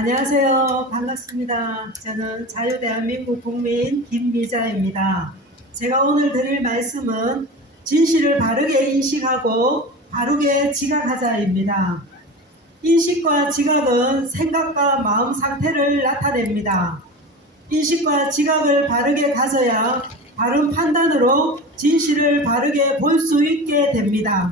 안녕하세요. 반갑습니다. 저는 자유대한민국 국민 김미자입니다. 제가 오늘 드릴 말씀은 진실을 바르게 인식하고 바르게 지각하자입니다. 인식과 지각은 생각과 마음 상태를 나타냅니다. 인식과 지각을 바르게 가져야 바른 판단으로 진실을 바르게 볼 수 있게 됩니다.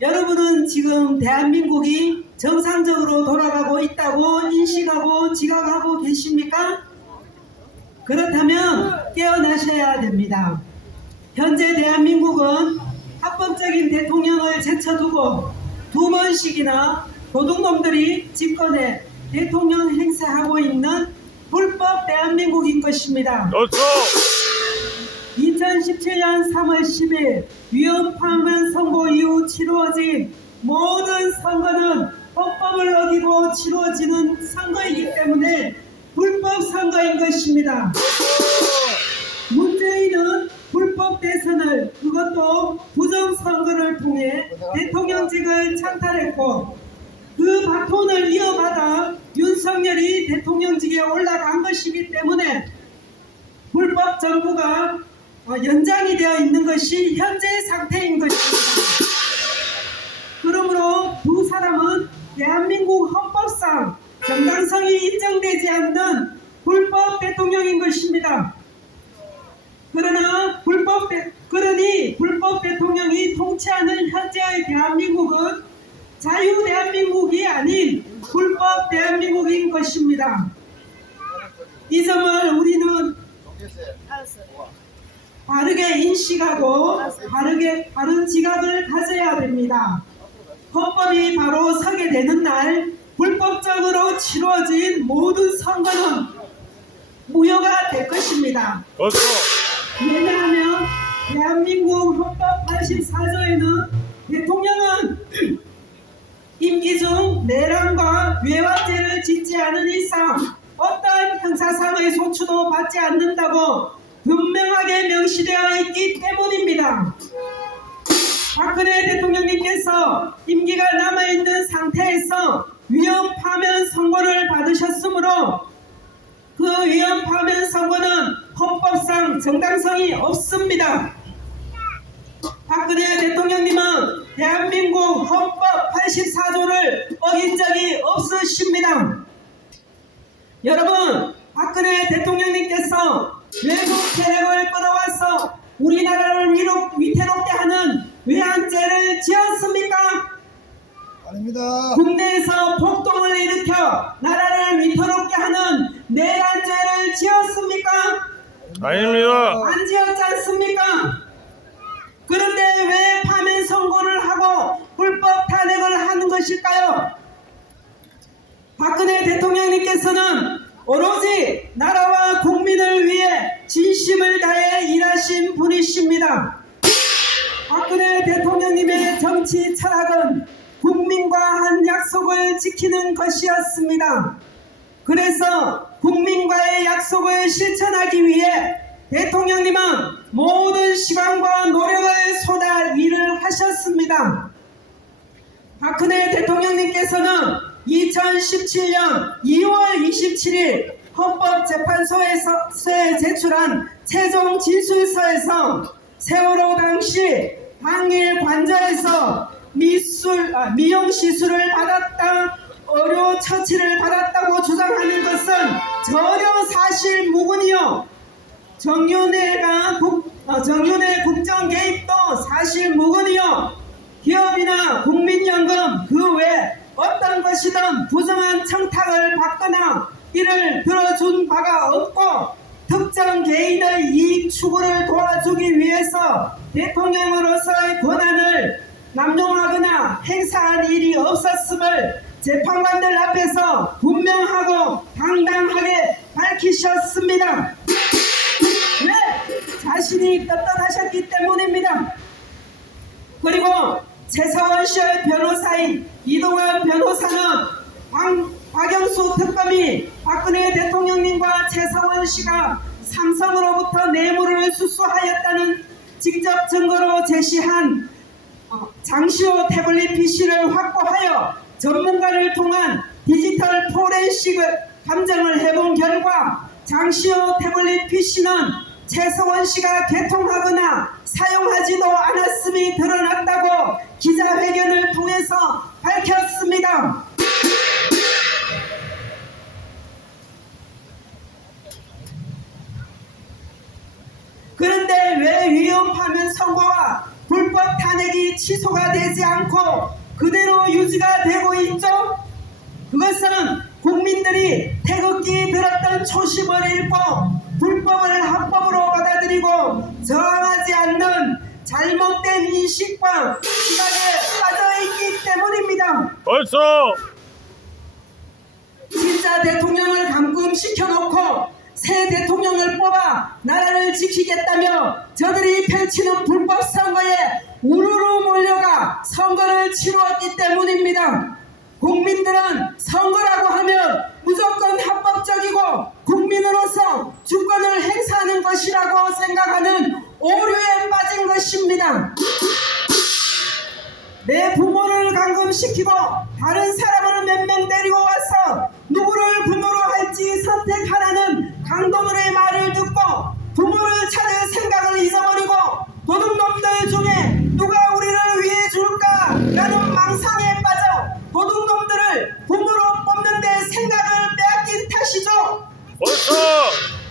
여러분은 지금 대한민국이 정상적으로 돌아가고 있다고 인식하고 지각하고 계십니까? 그렇다면 깨어나셔야 됩니다. 현재 대한민국은 합법적인 대통령을 제쳐두고 2번씩이나 도둑놈들이 집권해 대통령 행세하고 있는 불법 대한민국인 것입니다. 그렇죠. 2017년 3월 10일 위헌파면 선고 이후 치루어진 모든 선거는 헌법을 어기고 치루어지는 선거이기 때문에 불법 선거인 것입니다. 문재인은 불법 대선을, 그것도 부정선거를 통해 대통령직을 창탈했고 그 바톤을 이어받아 윤석열이 대통령직에 올라간 것이기 때문에 불법 정부가 연장이 되어 있는 것이 현재의 상태인 것입니다. 그러므로 두 사람은 대한민국 헌법상 정당성이 인정되지 않는 불법 대통령인 것입니다. 그러니 불법 대통령이 통치하는 현재의 대한민국은 자유 대한민국이 아닌 불법 대한민국인 것입니다. 이 점을 우리는 바르게 인식하고 바른 지각을 가져야 됩니다. 헌법이 바로 서게 되는 날 불법적으로 치루어진 모든 선거는 무효가 될 것입니다. 그렇죠. 왜냐하면 대한민국 헌법 84조에는 대통령은 임기 중 내란과 외환죄를 짓지 않은 이상 어떠한 형사상의 소추도 받지 않는다고 분명하게 명시되어 있기 때문입니다. 박근혜 대통령님께서 임기가 남아있는 상태에서 위헌 파면 선고를 받으셨으므로 그 위헌 파면 선고는 헌법상 정당성이 없습니다. 박근혜 대통령님은 대한민국 헌법 84조를 어긴 적이 없으십니다. 여러분, 박근혜 대통령님께서 외국 세력을 끌어와서 우리나라를 위태롭게 하는 외환죄를 지었습니까? 아닙니다. 국내에서 폭동을 일으켜 나라를 위태롭게 하는 내란죄를 지었습니까? 아닙니다. 안 지었지 않습니까? 그런데 왜 파면 선고를 하고 불법 탄핵을 하는 것일까요? 박근혜 대통령님께서는 오로지 나라와 국민을 위해 진심을 다해 일하신 분이십니다. 박근혜 대통령님의 정치 철학은 국민과 한 약속을 지키는 것이었습니다. 그래서 국민과의 약속을 실천하기 위해 대통령님은 모든 시간과 노력을 쏟아 일을 하셨습니다. 박근혜 대통령님께서는 2017년 2월 27일 헌법재판소에 제출한 최종 진술서에서 세월호 당시 당일 관저에서 미용시술을 받았다, 의료 처치를 받았다고 주장하는 것은 전혀 사실 무근이요, 정윤회 국정 개입도 사실 무근이요, 기업이나 국민연금 그 외 어떤 것이든 부정한 청탁을 받거나 이를 들어준 바가 없고 특정 개인의 이익 추구를 도와주기 위해서 대통령으로서의 권한을 남용하거나 행사한 일이 없었음을 재판관들 앞에서 분명하고 당당하게 밝히셨습니다. 왜? 자신이 떳떳하셨기 때문입니다. 그리고 최서원 씨의 변호사인 이동환 변호사는 박영수 특검이 박근혜 대통령님과 최서원 씨가 삼성으로부터 뇌물을 수수하였다는 직접 증거로 제시한 장시호 태블릿 PC를 확보하여 전문가를 통한 디지털 포렌식을 감정을 해본 결과 장시호 태블릿 PC는 최성원 씨가 개통하거나 사용하지도 않았음이 드러났다고 기자회견을 통해서 밝혔습니다. 그런데 왜 위헌 파면 선고와 불법 탄핵이 취소가 되지 않고 그대로 유지가 되고 있죠? 그것은 국민들이 태극기 들었던 초심을 잃고 불법을 합법으로 받아들이고 저항하지 않는 잘못된 인식과 시각에 빠져있기 때문입니다. 벌써 진짜 대통령을 감금시켜놓고 새 대통령을 뽑아 나라를 지키겠다며 저들이 펼치는 불법 선거에 우르르 몰려가 선거를 치루었기 때문입니다. 국민들은 선거라고 하면 무조건 합법적이고 국민으로서 주권을 행사하는 것이라고 생각하는 오류에 빠진 것입니다. 내 부모를 감금시키고 다른 사람을 몇 명 데리고 와서 누구를 부모로 할지 선택하라는 강도들의 말을 듣고 부모를 찾을 생각을 잊어버리고 도둑놈들 중에 누가 우리를 위해 줄까 라는 망상에 빠져 도둑놈들을 부모로 뽑는 데 생각을 빼앗긴 탓이죠. 벌써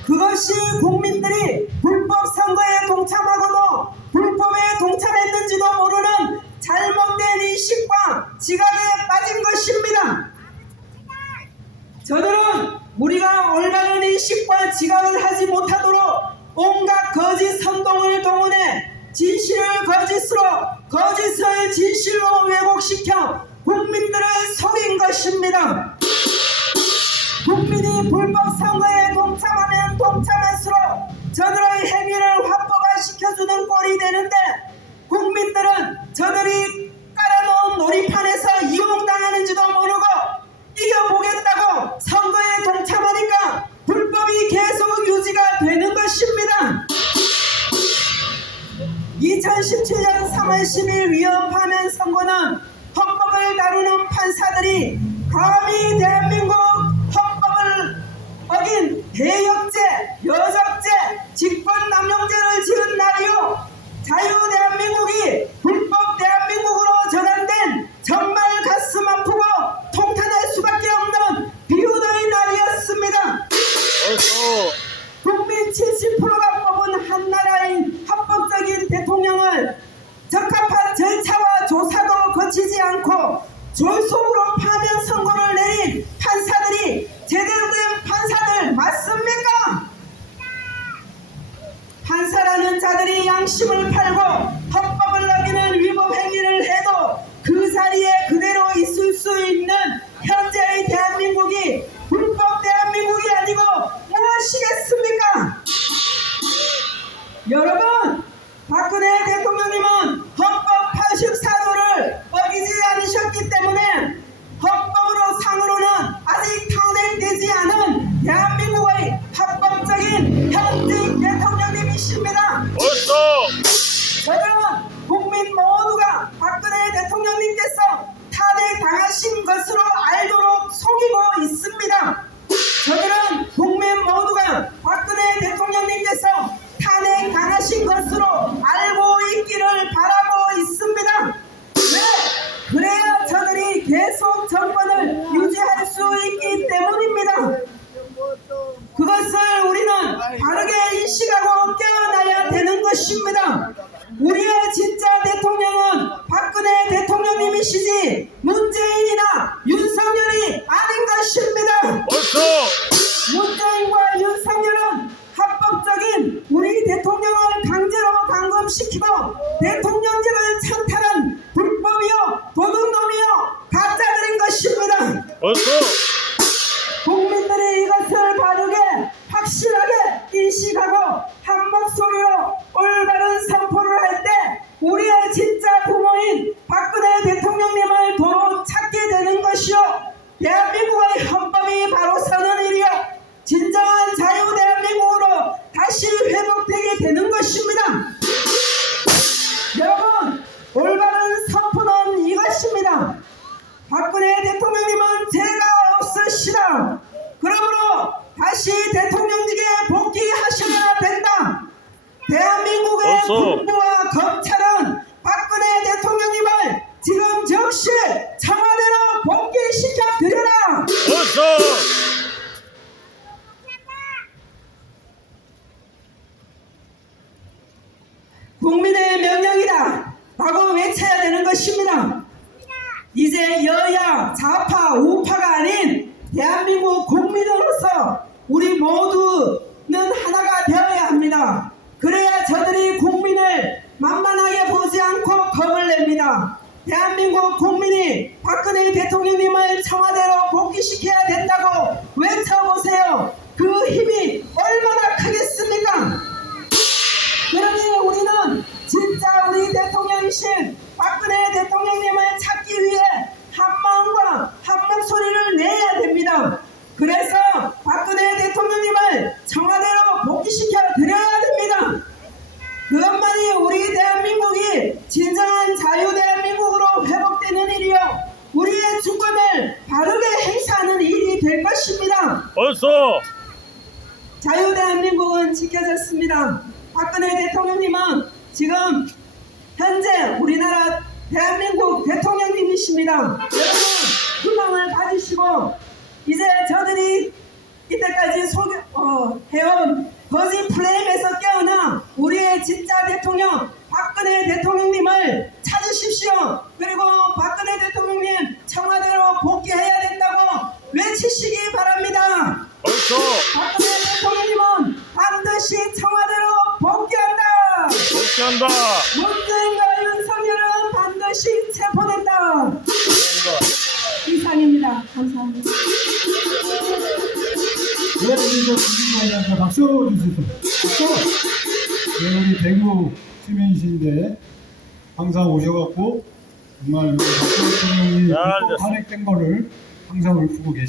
그것이 국민들이 불법 선거에 동참하고도 불법에 동참했는지도 모르는 잘못된 인식과 지각에 빠진 것입니다. 저들은 우리가 올바른 인식과 지각을 하지 못하도록 온갖 거짓 선동을 동원해 진실을 거짓으로 거짓을 진실로 왜곡시켜 국민들을 속인 것입니다. 국민이 불법 선거에 동참하면 동참할수록 저들의 행위를 합법화시켜주는 꼴이 되는데 국민들은 저들이 깔아놓은 놀이판에서 이용당하는지도 모르고 이겨보겠다고 선거에 동참하니까 불법이 계속 유지가 되는 것입니다. 2017년 3월 10일 위헌 파면 선고는 헌법을 다루는 판사들이 감히 대한민국 헌법을 어긴 대역죄, 여적죄, 직권남용죄를 지은 날이요 자유대한민국이 불법 대한민국으로 전환된 정말 가슴 아프고 통탄할 수밖에 없는 비운의 날이었습니다. 벌써 국민 70%가 뽑은 한나라인 합법적인 대통령을 적합한 절차와 조사도 거치지 않고 졸속으로 파면 선고를 내린 판사들이 제대로 된 판사들 맞습니까? 판사라는 자들이 양심을 팔고 헌법을 어기는 위법 행위를 해도 그 자리에 그대로 있을 수 있는 현재의 대한민국이 불법 대한민국이 아니고 무엇이겠습니까? 여러분, 박근혜 대통령님은 헌법 84조를 어기지 않으셨기 때문에 헌법으로 상으로는 아직 탄핵되지 않은 대한민국의 합법적인 현직 대통령님이십니다. 벌써 저들은 국민 모두가 박근혜 대통령님께서 탄핵당하신 것으로 알도록 속이고 있습니다. 저들은 국민 모두가 박근혜 대통령님께서 탄핵당하신 것으로 알고 있기를 바라고 있습니다. 왜? 그래야 저들이 계속 정권을 유지할 수 있기 때문입니다. 그것을 우리는 바르게 인식하고 깨어나야 되는 것입니다. 우리의 진짜 대통령은 박근혜 대통령님이시지 문재인이나 윤석열이 아닌 것입니다. 벌써 문재인과 윤석열은 합법적인 우리 대통령을 강제로 감금시키고 대통령직을 찬탈한 불법이요 도둑놈이요 가짜들인 것입니다. 벌써 국민들이 이것을 바르게 확실하게 인식하고 한 목소리로 올바른 선포를 할 때 우리의 진짜 부모인 박근혜 대통령님을 도로 찾게 되는 것이요 대한민국의 헌법이 바로 서는 일이요 진정한 자유 대한민국으로 다시 회복되게 되는 것입니다. 여러분 정부와 검찰은 박근혜 대통령님을 지금 즉시 청와대로 복귀시켜 드려라. 어서. 국민의 명령이다 라고 외쳐야 되는 것입니다. 이제 여야 좌파 우파가 아닌 대한민국 국민으로서 우리 모두는 하나가 되어야 합니다. 그래야 저들이 국민을 만만하게 보지 않고 겁을 냅니다. 대한민국 국민이 박근혜 대통령님을 청와대로 복귀시켜야 된다고 외쳐보세요. 그 힘이 얼마나 크겠습니까? 그러니 우리는 진짜 우리 대통령이신 박근혜 대통령님을 찾기 위해 한 마음과 한 목소리를 내야 됩니다. 그래서 박근혜 대통령님을 청와대로 복귀시켜 드려야 됩니다. 그것만이 우리 대한민국이 진정한 자유대한민국으로 회복되는 일이요, 우리의 주권을 바르게 행사하는 일이 될 것입니다. 어서. 자유대한민국은 지켜졌습니다. 박근혜 대통령님은 지금 현재 우리나라 대한민국 대통령님이십니다. 여러분 희망을 가지시고 이제 저들이 이때까지 해온 거짓 플레임에서 깨어나 우리의 진짜 대통령 박근혜 대통령님을 찾으십시오. 그리고 박근혜 대통령님 청와대로 복귀해야 된다고 외치시기 바랍니다. 어서. 박근혜 대통령님은 반드시 청와대로 복귀한다. 복귀한다. 문재인과 윤석열은 반드시 체포된다. 이상입니다. 감사합니다. 네, 우리 저 국민의힘한테 박수 주세요. 박수. 네, 우리 대구 시민이신데 항상 오셔갖고 정말 우리 박수 대통령이 잘 됐어. 탄핵된 거를 항상 울프고 계십니다.